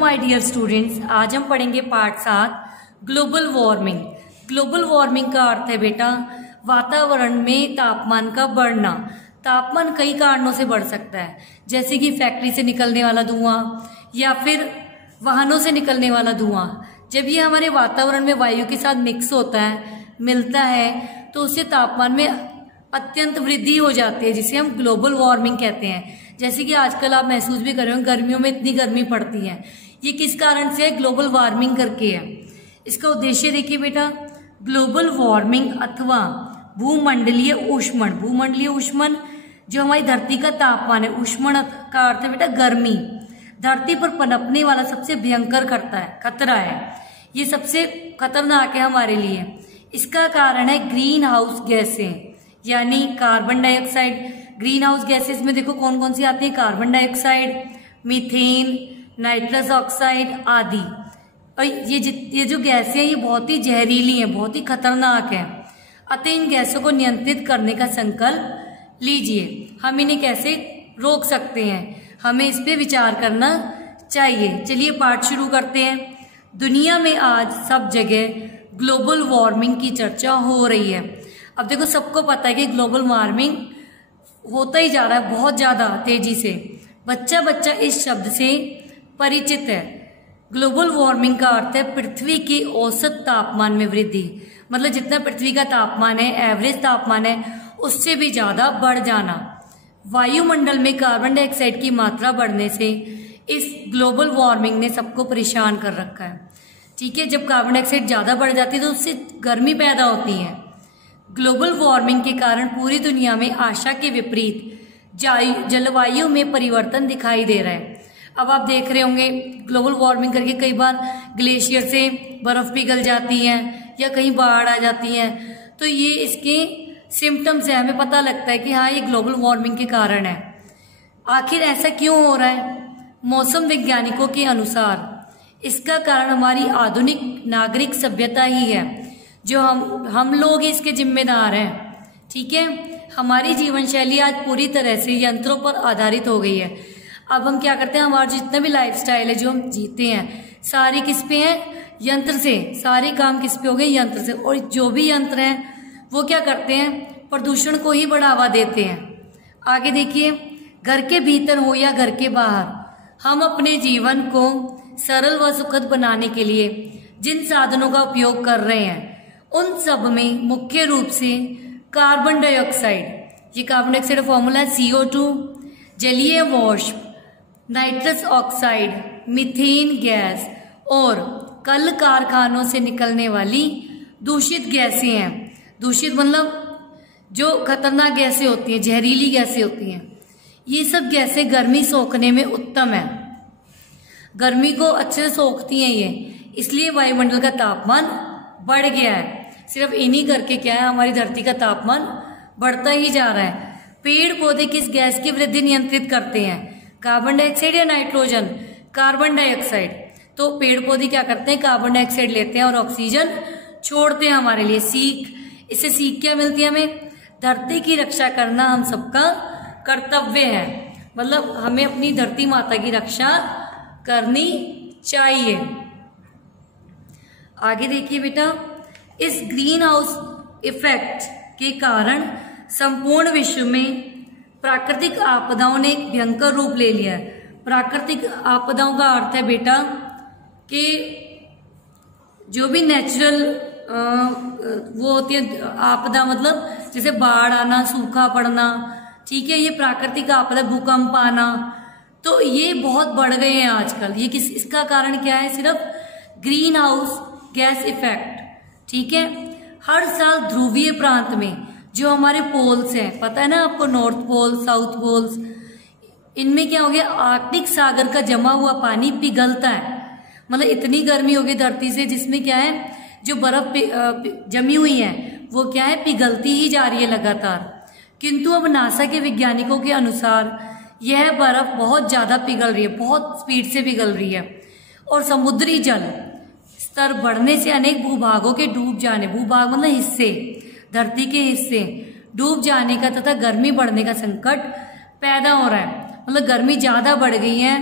My dear students, आज हम पढ़ेंगे पाठ 7 ग्लोबल वार्मिंग। ग्लोबल वार्मिंग का अर्थ है बेटा वातावरण में तापमान का बढ़ना। तापमान कई कारणों से बढ़ सकता है, जैसे कि फैक्ट्री से निकलने वाला धुआं या फिर वाहनों से निकलने वाला धुआं। जब ये हमारे वातावरण में वायु के साथ मिक्स होता है, मिलता है, तो उससे तापमान में अत्यंत वृद्धि हो जाती है, जिसे हम ग्लोबल वार्मिंग कहते हैं। जैसे कि आजकल आप महसूस भी कर रहे हो, गर्मियों में इतनी गर्मी पड़ती है। ये किस कारण से है? ग्लोबल वार्मिंग करके है। इसका उद्देश्य देखिए बेटा, ग्लोबल वार्मिंग अथवा भूमंडलीय ऊष्मन। भूमंडलीय ऊष्मन जो हमारी धरती का तापमान है, ऊष्मन का अर्थ है बेटा गर्मी। धरती पर पनपने वाला सबसे भयंकर खतरा है। ये सबसे खतरनाक है हमारे लिए। इसका कारण है ग्रीन हाउस गैसें, यानी carbon dioxide. Green house gases में देखो कौन कौन सी आती है? Carbon dioxide, methane, nitrous oxide आदि। और ये जो गैसें हैं ये बहुत ही जहरीली हैं, बहुत ही खतरनाक है। अतः इन गैसों को नियंत्रित करने का संकल्प लीजिए। हम इन्हें कैसे रोक सकते हैं, हमें इस पे विचार करना चाहिए। चलिए पाठ शुरू करते हैं। दुनिया में आज सब जगह ग्लोबल वार्मिंग की चर्चा हो रही है। अब देखो सबको पता है कि ग्लोबल वार्मिंग होता ही जा रहा है बहुत ज्यादा तेजी से। बच्चा बच्चा इस शब्द से परिचित है। ग्लोबल वार्मिंग का अर्थ है पृथ्वी के औसत तापमान में वृद्धि। मतलब जितना पृथ्वी का तापमान है, एवरेज तापमान है, उससे भी ज्यादा बढ़ जाना। वायुमंडल में कार्बन डाइऑक्साइड की मात्रा बढ़ने से इस ग्लोबल वार्मिंग ने सबको परेशान कर रखा है। ठीक है, जब कार्बन डाइऑक्साइड ज्यादा बढ़ जाती है तो उससे गर्मी पैदा होती है। ग्लोबल वार्मिंग के कारण पूरी दुनिया में आशा के विपरीत जलवायु में परिवर्तन दिखाई दे रहा है। अब आप देख रहे होंगे ग्लोबल वार्मिंग करके कई बार ग्लेशियर से बर्फ पिघल जाती है या कहीं बाढ़ आ जाती है। तो ये इसके सिम्टम्स है, हमें पता लगता है कि हाँ ये ग्लोबल वार्मिंग के कारण है। आखिर ऐसा क्यों हो रहा है? मौसम वैज्ञानिकों के अनुसार इसका कारण हमारी आधुनिक नागरिक सभ्यता ही है, जो हम लोग इसके जिम्मेदार हैं। ठीक है, हमारी जीवन शैली आज पूरी तरह से यंत्रों पर आधारित हो गई है। अब हम क्या करते हैं, हमारा जितना भी लाइफस्टाइल है जो हम जीते हैं, सारी किस पे है? यंत्र से। सारे काम किस पे हो गए? यंत्र से। और जो भी यंत्र हैं वो क्या करते हैं? प्रदूषण को ही बढ़ावा देते हैं। आगे देखिए, घर के भीतर हो या घर के बाहर, हम अपने जीवन को सरल व सुखद बनाने के लिए जिन साधनों का उपयोग कर रहे हैं उन सब में मुख्य रूप से कार्बन डाइऑक्साइड, ये कार्बन डाइऑक्साइड फॉर्मूला है CO2, जलीय वाष्प, नाइट्रस ऑक्साइड, मीथेन गैस और कल कारखानों से निकलने वाली दूषित गैसें हैं। दूषित मतलब जो खतरनाक गैसें होती हैं, जहरीली गैसें होती हैं। ये सब गैसें गर्मी सोखने में उत्तम है, गर्मी को अच्छे से सोखती हैं ये, इसलिए वायुमंडल का तापमान बढ़ गया है। सिर्फ इन्हीं करके क्या है, हमारी धरती का तापमान बढ़ता ही जा रहा है। पेड़ पौधे किस गैस की वृद्धि नियंत्रित करते हैं? कार्बन डाइऑक्साइड या नाइट्रोजन? Carbon dioxide. तो पेड़ पौधे क्या करते हैं? कार्बन डाइऑक्साइड लेते हैं और ऑक्सीजन छोड़ते हैं हमारे लिए। इससे सीख क्या मिलती है हमें? धरती की रक्षा करना हम सबका कर्तव्य है। मतलब हमें अपनी धरती माता की रक्षा करनी चाहिए। आगे देखिए बेटा, इस ग्रीन हाउस इफेक्ट के कारण संपूर्ण विश्व में प्राकृतिक आपदाओं ने एक भयंकर रूप ले लिया है। प्राकृतिक आपदाओं का अर्थ है बेटा कि जो भी नेचुरल वो होती है आपदा, मतलब जैसे बाढ़ आना, सूखा पड़ना, ठीक है, ये प्राकृतिक आपदा, भूकंप आना, तो ये बहुत बढ़ गए हैं आजकल। ये इसका कारण क्या है? सिर्फ ग्रीन हाउस गैस इफेक्ट। ठीक है, हर साल ध्रुवीय प्रांत में जो हमारे पोल्स हैं, पता है ना आपको, नॉर्थ पोल, साउथ पोल्स, इनमें क्या हो गया? आर्कटिक सागर का जमा हुआ पानी पिघलता है। मतलब इतनी गर्मी हो गई धरती से, जिसमें क्या है, जो बर्फ जमी हुई है वो क्या है, पिघलती ही जा रही है लगातार। किंतु अब नासा के वैज्ञानिकों के अनुसार यह बर्फ बहुत ज्यादा पिघल रही है, बहुत स्पीड से पिघल रही है। और समुद्री जल स्तर बढ़ने से अनेक भूभागों के डूब जाने, भूभाग मतलब हिस्से, धरती के हिस्से डूब जाने का तथा गर्मी बढ़ने का संकट पैदा हो रहा है। मतलब गर्मी ज्यादा बढ़ गई है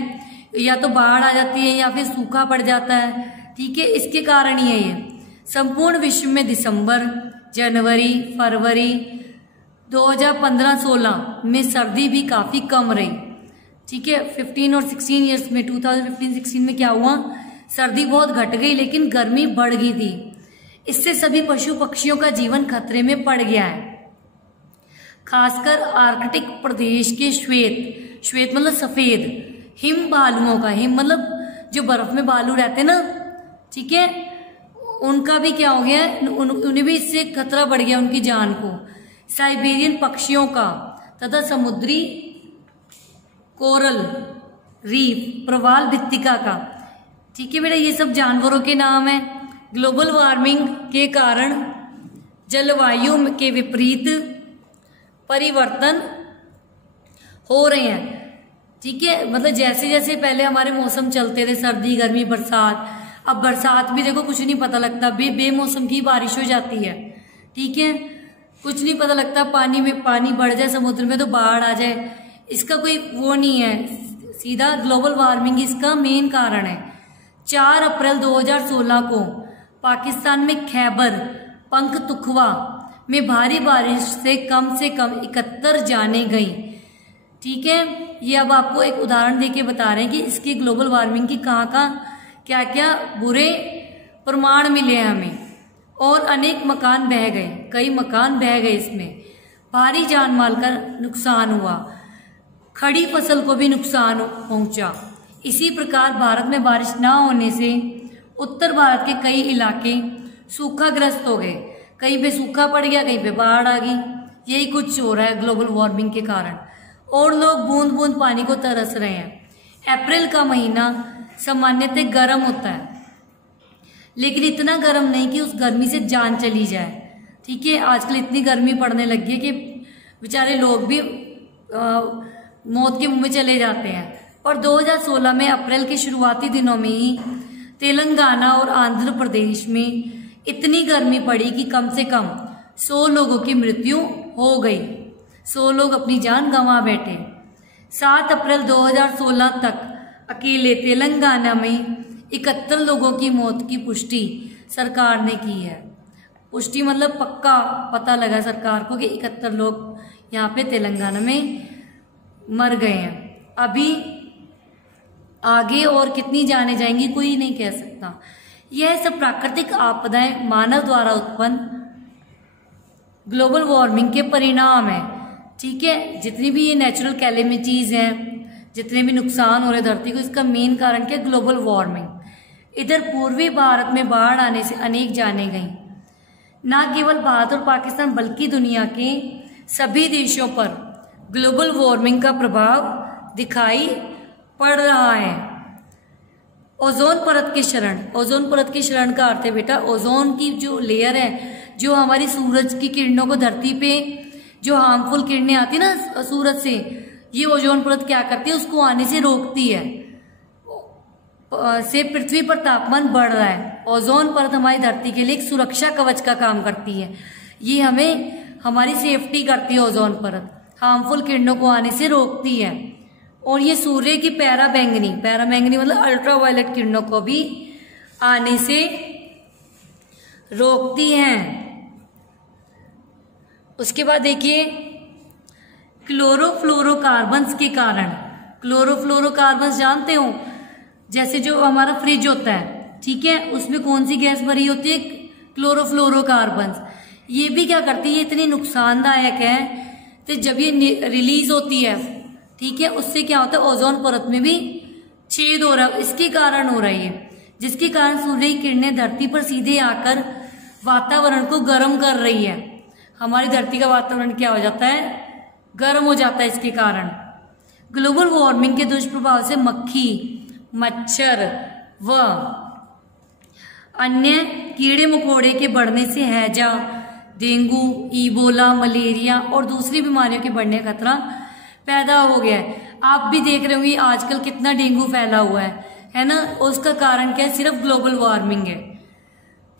या तो बाढ़ आ जाती है या फिर सूखा पड़ जाता है। ठीक है, इसके कारण ही है ये। संपूर्ण विश्व में दिसंबर, जनवरी, फरवरी 2015-16 में सर्दी भी काफ़ी कम रही। ठीक है, 15 और 16 ईयर्स में 2015-16 में क्या हुआ, सर्दी बहुत घट गई लेकिन गर्मी बढ़ गई थी। इससे सभी पशु पक्षियों का जीवन खतरे में पड़ गया है। खासकर आर्कटिक प्रदेश के श्वेत, श्वेत मतलब सफेद, हिम भालुओं का, हिम मतलब जो बर्फ में भालू रहते हैं ना, ठीक है, उनका भी क्या हो गया है, उन्हें भी इससे खतरा बढ़ गया उनकी जान को। साइबेरियन पक्षियों का तथा समुद्री कोरल रीफ, प्रवाल भित्तिका का। ठीक है बेटा, ये सब जानवरों के नाम है। ग्लोबल वार्मिंग के कारण जलवायु के विपरीत परिवर्तन हो रहे हैं। ठीक है, मतलब जैसे जैसे पहले हमारे मौसम चलते थे, सर्दी, गर्मी, बरसात, अब बरसात भी देखो कुछ नहीं पता लगता, बेमौसम की बारिश हो जाती है। ठीक है, कुछ नहीं पता लगता, पानी में पानी बढ़ जाए समुद्र में तो बाढ़ आ जाए, इसका कोई वो नहीं है। सीधा ग्लोबल वार्मिंग इसका मेन कारण है। 4 अप्रैल 2016 को पाकिस्तान में खैबर पख्तूनख्वा में भारी बारिश से कम 71 जाने गई। ठीक है, ये अब आपको एक उदाहरण देके बता रहे हैं कि इसकी ग्लोबल वार्मिंग की कहाँ क्या क्या बुरे प्रमाण मिले हैं हमें। और अनेक मकान बह गए, कई मकान बह गए, इसमें भारी जान माल का नुकसान हुआ, खड़ी फसल को भी नुकसान पहुंचा। इसी प्रकार भारत में बारिश ना होने से उत्तर भारत के कई इलाके सूखाग्रस्त हो गए, कहीं पे सूखा पड़ गया, कहीं पे बाढ़ आ गई। यही कुछ हो रहा है ग्लोबल वार्मिंग के कारण, और लोग बूंद बूंद पानी को तरस रहे हैं। अप्रैल का महीना सामान्यतः गर्म होता है, लेकिन इतना गर्म नहीं कि उस गर्मी से जान चली जाए। ठीक है, आजकल इतनी गर्मी पड़ने लगी है कि बेचारे लोग भी मौत के मुंह में चले जाते हैं। और 2016 में अप्रैल के शुरुआती दिनों में ही तेलंगाना और आंध्र प्रदेश में इतनी गर्मी पड़ी कि कम से कम 100 लोगों की मृत्यु हो गई, 100 लोग अपनी जान गंवा बैठे। 7 अप्रैल 2016 तक अकेले तेलंगाना में 71 लोगों की मौत की पुष्टि सरकार ने की है। पुष्टि मतलब पक्का पता लगा सरकार को कि 71 लोग यहाँ पे तेलंगाना में मर गए हैं। अभी आगे और कितनी जाने जाएंगी कोई नहीं कह सकता। यह सब प्राकृतिक आपदाएं मानव द्वारा उत्पन्न ग्लोबल वार्मिंग के परिणाम है। ठीक है, जितनी भी ये नेचुरल कैलेमिटीज हैं, जितने भी नुकसान हो रहे धरती को, इसका मेन कारण क्या, ग्लोबल वार्मिंग। इधर पूर्वी भारत में बाढ़ आने से अनेक जाने गईं। न केवल भारत और पाकिस्तान बल्कि दुनिया के सभी देशों पर ग्लोबल वार्मिंग का प्रभाव दिखाई पड़ रहा है। ओजोन परत के क्षरण, ओजोन परत के क्षरण का अर्थ है बेटा, ओजोन की जो लेयर है, जो हमारी सूरज की किरणों को धरती पे जो हार्मफुल किरणें आती है ना सूरज से, ये ओजोन परत क्या करती है, उसको आने से रोकती है। से पृथ्वी पर तापमान बढ़ रहा है। ओजोन परत हमारी धरती के लिए एक सुरक्षा कवच का काम करती है। ये हमें हमारी सेफ्टी करती है। ओजोन परत हार्मफुल किरणों को आने से रोकती है। और ये सूर्य की पैराबैंगनी मतलब अल्ट्रावायलेट किरणों को भी आने से रोकती हैं। उसके बाद देखिए क्लोरोफ्लोरोकार्बन्स के कारण, क्लोरोफ्लोरोकार्बन्स जानते हो, जैसे जो हमारा फ्रिज होता है, ठीक है, उसमें कौन सी गैस भरी होती है, क्लोरोफ्लोरोकार्बन्स। ये भी क्या करती है, इतनी नुकसानदायक है, तो जब ये रिलीज होती है, ठीक है, उससे क्या होता है, ओजोन परत में भी छेद हो रहा है, इसके कारण हो रहा है ये, जिसके कारण सूर्य की किरणें धरती पर सीधे आकर वातावरण को गर्म कर रही है। हमारी धरती का वातावरण क्या हो जाता है, गर्म हो जाता है इसके कारण। ग्लोबल वार्मिंग के दुष्प्रभाव से मक्खी, मच्छर व अन्य कीड़े मकोड़े के बढ़ने से हैजा, डेंगू, इबोला, मलेरिया और दूसरी बीमारियों के बढ़ने का खतरा पैदा हो गया है। आप भी देख रहे होंगे आजकल कितना डेंगू फैला हुआ है ना। उसका कारण क्या है, सिर्फ ग्लोबल वार्मिंग है।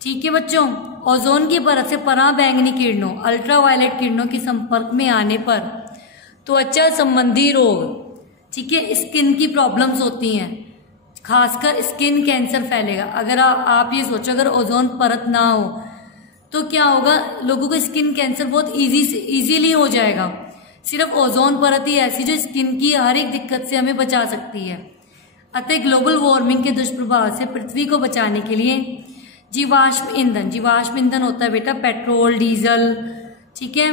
ठीक है बच्चों, ओजोन की परत से पराबैंगनी किरणों, अल्ट्रावायलेट किरणों के संपर्क में आने पर त्वचा संबंधी रोग, ठीक है, स्किन की प्रॉब्लम्स होती हैं। खासकर स्किन कैंसर फैलेगा। अगर आप ये सोचो अगर ओजोन परत ना हो तो क्या होगा, लोगों को स्किन कैंसर बहुत इजीली हो जाएगा। सिर्फ ओजोन परत ही ऐसी जो स्किन की हर एक दिक्कत से हमें बचा सकती है। अतः ग्लोबल वार्मिंग के दुष्प्रभाव से पृथ्वी को बचाने के लिए जीवाश्म ईंधन होता है बेटा पेट्रोल, डीजल, ठीक है,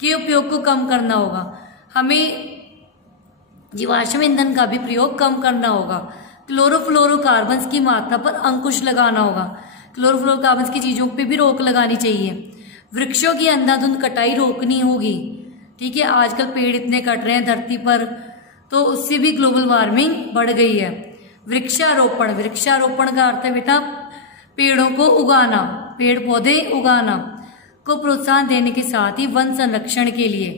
के उपयोग को कम करना होगा। हमें जीवाश्म ईंधन का भी प्रयोग कम करना होगा। क्लोरोफ्लोरोकार्बन्स की मात्रा पर अंकुश लगाना होगा। क्लोरोफ्लोरोकार्बन्स की चीजों पे भी रोक लगानी चाहिए। वृक्षों की अंधाधुंध कटाई रोकनी होगी, ठीक है। आजकल पेड़ इतने कट रहे हैं धरती पर, तो उससे भी ग्लोबल वार्मिंग बढ़ गई है। वृक्षारोपण का अर्थ है बेटा पेड़ों को उगाना, पेड़ पौधे उगाना को प्रोत्साहन देने के साथ ही वन संरक्षण के लिए,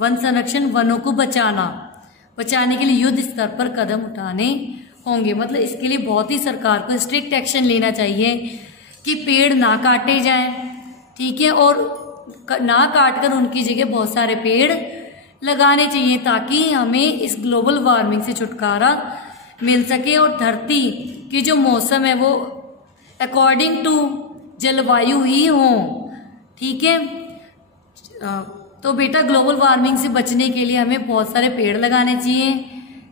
वन संरक्षण वनों को बचाने के लिए युद्ध स्तर पर कदम उठाने होंगे। मतलब इसके लिए बहुत ही सरकार को स्ट्रिक्ट एक्शन लेना चाहिए कि पेड़ ना काटे जाएं, ठीक है, और ना काटकर उनकी जगह बहुत सारे पेड़ लगाने चाहिए ताकि हमें इस ग्लोबल वार्मिंग से छुटकारा मिल सके और धरती की जो मौसम है वो अकॉर्डिंग टू जलवायु ही हो, ठीक है। तो बेटा ग्लोबल वार्मिंग से बचने के लिए हमें बहुत सारे पेड़ लगाने चाहिए,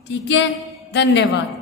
ठीक है। धन्यवाद।